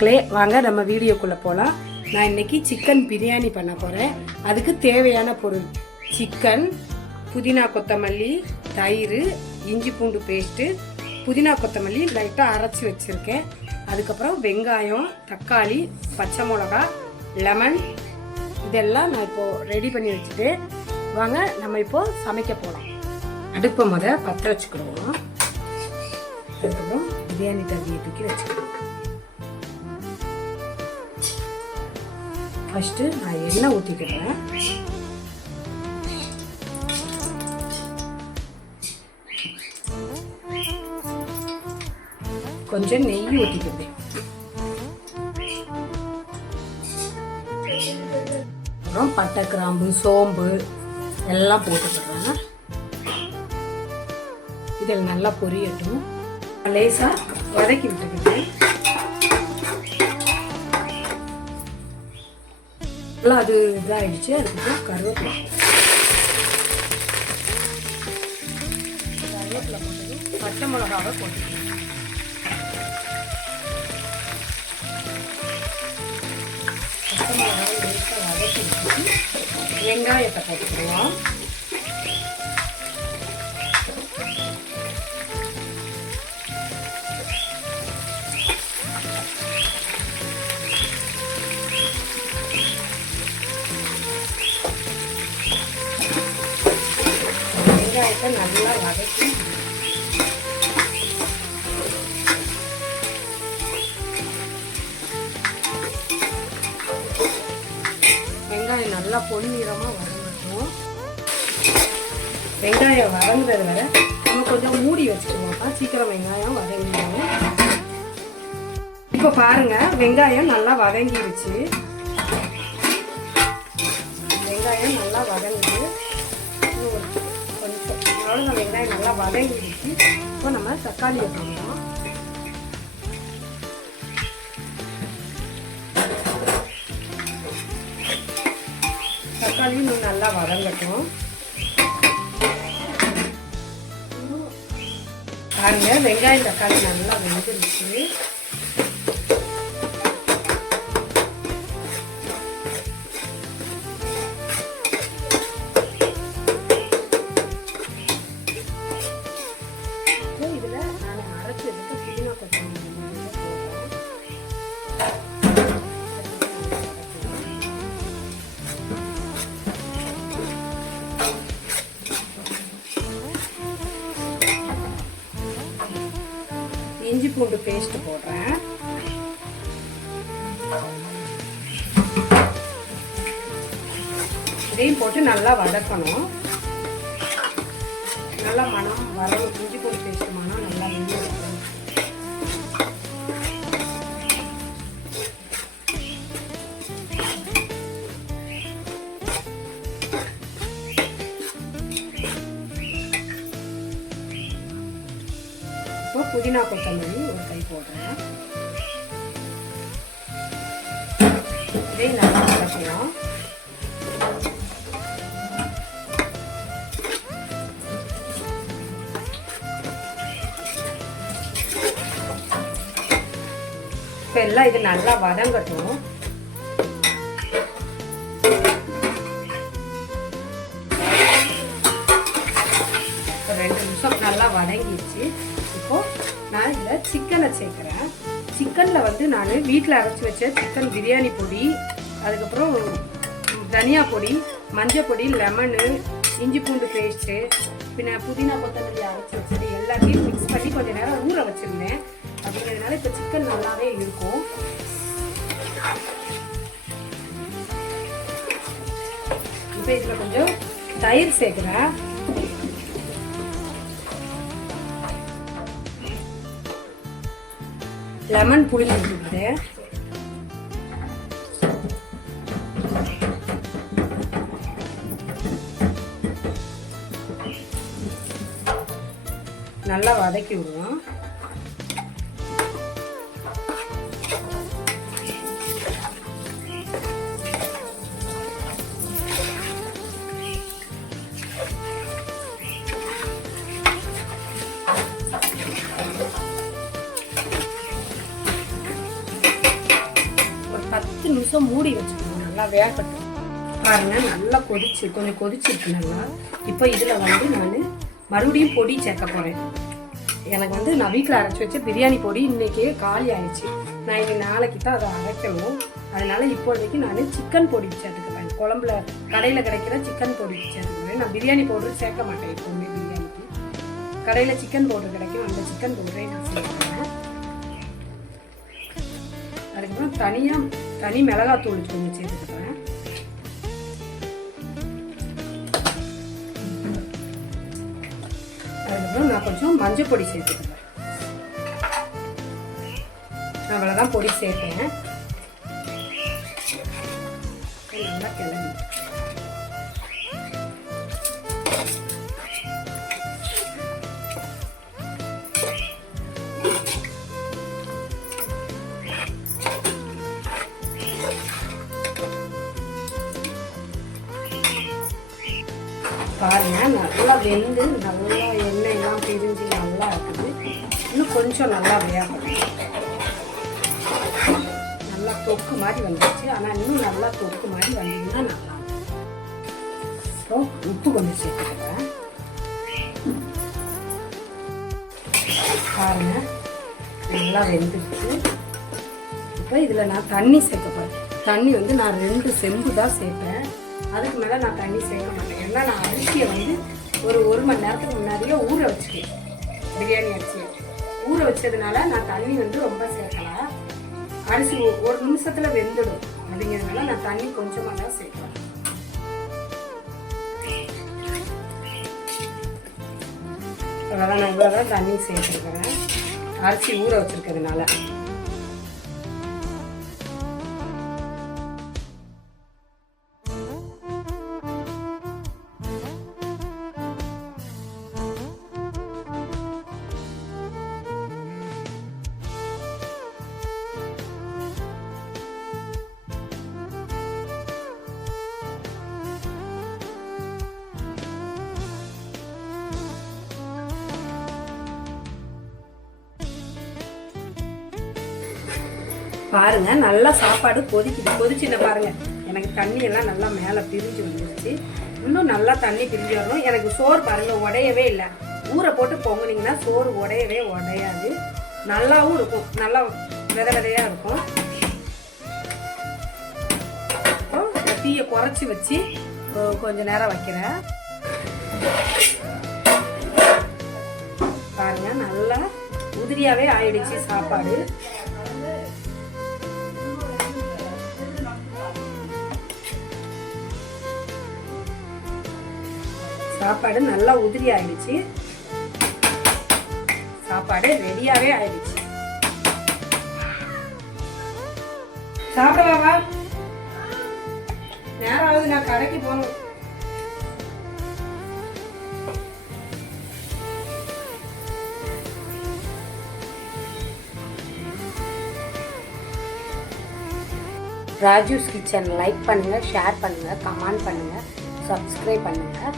Clay வாங்க நம்ம வீடியோக்குள்ளே போகலாம் நான் இன்னைக்கு சிக்கன் பிரியாணி பண்ண போகிறேன் அதுக்கு தேவையான பொருள் சிக்கன் புதினா கொத்தமல்லி தயிர் இஞ்சி பூண்டு பேஸ்ட்டு புதினா கொத்தமல்லி லைட்டாக அரைச்சி வச்சுருக்கேன். அதுக்கப்புறம் வெங்காயம் தக்காளி பச்சை மிளகா லெமன் இதெல்லாம் நான் இப்போது ரெடி பண்ணி வச்சுட்டு வாங்க நம்ம இப்போது சமைக்க போகலாம் அடுப்பை முத பற்ற வச்சுக்கிடுவோம். அதுக்கப்புறம் பிரியாணி தண்ணியை தூக்கி வச்சுக்கிடுவோம். ஃபஸ்ட்டு நான் எண்ணெய் ஊற்றிக்கிறேன் கொஞ்சம் நெய் ஊற்றிக்கிறேன் அப்புறம் பட்டை கிராம்பு சோம்பு எல்லாம் போட்டுக்கிறேன் இதில் நல்லா பொரியட்டும். லேசாக வதக்கி விட்டுக்கிட்டேன். நல்லா அது இதாகிடுச்சு அதுக்கப்புறம் கருவேப்பிலை. கருவேப்பிலை போட்டது பச்சை மிளகாவை போட்டுக்கணும். பச்சை மிளகாவை லேசாக வதக்கி வெங்காயத்தை போட்டுக்கிடுவோம் வெங்காயத்தை நல்லா வதக்கி வெங்காயம் நல்லா பொன்னிறமாக வதங்கட்டும். வெங்காயம் வதங்குறது வர நம்ம கொஞ்சம் மூடி வச்சுக்குவோம்ப்பா சீக்கிரம் வெங்காயம் வதங்கிடும். இப்போ பாருங்க வெங்காயம் நல்லா வதங்கிடுச்சு வெங்காயம் நல்லா வதங்கிடுச்சு. கொஞ்சம் வெங்காயம் நல்லா வதங்கிடுச்சு இப்போ நம்ம தக்காளியை போடலாம் தக்காளியும் இன்னும் நல்லா வதங்கட்டும். பாருங்க வெங்காயம் தக்காளி நல்லா வெந்துருச்சு. பூண்டு பேஸ்ட் போடுறேன். இதையும் போட்டு நல்லா வதக்கணும். நல்லா மனம் வரணும் குஞ்சு பொடி பேஸ்ட் மனம் நல்லா வெந்து புதினா கொத்தமல்லி போடுறேன் இதை நல்லா கட்டணும் இப்போ எல்லாம் இது நல்லா வதங்கட்டும். ரெண்டு நிமிஷம் நல்லா வதங்கிடுச்சு. நான் இதில் சிக்கனை சேர்க்குறேன். சிக்கனில் வந்து நான் வீட்டில் அரைச்சி வச்ச சிக்கன் பிரியாணி பொடி அதுக்கப்புறம் தனியா பொடி மஞ்சள் பொடி லெமனு இஞ்சி பூண்டு பேஸ்ட்டு பின்ன புதினா கொத்தமல்லி அரைச்சி வச்சது எல்லாத்தையும் மிக்ஸ் பண்ணி கொஞ்சம் நேரம் ஊற வச்சுருந்தேன். அப்படிங்கிறதுனால இப்போ சிக்கன் நல்லாவே இருக்கும். இப்போ இதில் கொஞ்சம் தயிர் சேர்க்குறேன். லெமன் புளி விட்டுக்கிட்டேன் நல்லா வதக்கி விடுவோம். நிமிஷம் மூடி வச்சுக்கணும் நல்லா வேகட்டும். பாருங்க நல்லா கொதிச்சு கொஞ்சம் கொதிச்சிருக்கு நல்லா. இப்போ இதில் வந்து நான் மறுபடியும் பொடி சேர்க்க போகிறேன் எனக்கு வந்து நான் வீட்டில் அரைச்சி வச்ச பிரியாணி பொடி இன்றைக்கே காலி ஆயிடுச்சு. நான் இன்னைக்கு நாளைக்கு தான் அதை அரைக்கணும். அதனால் இப்போதைக்கு நான் சிக்கன் பொடி சேர்த்துக்குவேன் குழம்புல கடையில் கிடைக்கிற சிக்கன் பொடி சேர்த்துக்குவேன் நான் பிரியாணி பவுடர் சேர்க்க மாட்டேன் எப்போவுமே பிரியாணிக்கு. கடையில் சிக்கன் பவுடர் கிடைக்கும். அந்த சிக்கன் பவுடரை நான் சேர்த்துக்கிறேன். அதுக்கப்புறம் தனியாக தனி மிளகாத்தூள் கொஞ்சம் சேர்த்துக்கிறேன் அதுக்கப்புறம் நான் கொஞ்சம் மஞ்சள் பொடி சேர்த்துக்கிறேன் அவ்வளோதான் பொடி சேர்த்தேன். நல்லா கிளம்பி பாருங்க நல்லா வெந்து நல்லா எண்ணெய் எல்லாம் பிரிஞ்சு நல்லா இருக்குது. இன்னும் கொஞ்சம் நல்லா வேகணும். நல்லா தொக்கு மாதிரி வந்துச்சு ஆனால் இன்னும் நல்லா தொக்கு மாதிரி வந்தீங்கன்னா நல்லா அப்புறம் உப்பு கொஞ்சம் சேர்த்துக்கிறேன் பாருங்க நல்லா வெந்துருச்சு. இப்போ இதில் நான் தண்ணி சேர்க்க போகிறேன் தண்ணி வந்து நான் ரெண்டு செம்பு தான் சேர்ப்பேன். அதுக்கு மேலே நான் தண்ணி சேர்க்க மாட்டேன். ஏன்னா நான் அரிசியை வந்து ஒரு ஒரு மணி நேரத்துக்கு முன்னாடியே ஊற வச்சுட்டேன் பிரியாணி அரிசியை. ஊற வச்சதுனால நான் தண்ணி வந்து ரொம்ப சேர்க்கல. அரிசி ஒ- ஒரு நிமிஷத்தில் வெந்துடும். அப்படிங்கிறதுனால நான் தண்ணி கொஞ்சமாக தான் சேர்க்கலாம் அவ்வளோதான் நான் இவ்வளோ தான் தண்ணி சேர்த்துருக்குறேன். அரிசி ஊற வச்சுருக்கிறதுனால. பாருங்க நல்லா சாப்பாடு கொதிக்குது. கொதிச்சுட்டு பாருங்க. எனக்கு தண்ணி எல்லாம் நல்லா மேலே பிரிஞ்சு வந்துருச்சு. இன்னும் நல்லா தண்ணி பிரிஞ்சு வரணும். எனக்கு சோறு பாருங்க உடையவே இல்லை. ஊற போட்டு பொங்குனீங்கன்னா சோறு உடையவே உடையாது. நல்லாவும் இருக்கும். நல்லா வித விதையா இருக்கும். இப்போ தீயை குறைச்சி வச்சு கொஞ்சம் கொஞ்ச நேரம் வைக்கிறேன். பாருங்க நல்லா உதிரியாவே ஆயிடுச்சு சாப்பாடு. சாப்பாடு நல்லா உதிரி ஆயிடுச்சு. சாப்பாடு ரெடியாவே ஆயிடுச்சு. சாப்பிடவா? நேரம் ஆகுது நான் கடைக்கு போகணும். ராஜூஸ் கிச்சன் லைக் பண்ணுங்கள் ஷேர் பண்ணுங்கள் கமெண்ட் பண்ணுங்கள் சப்ஸ்கிரைப் பண்ணுங்கள்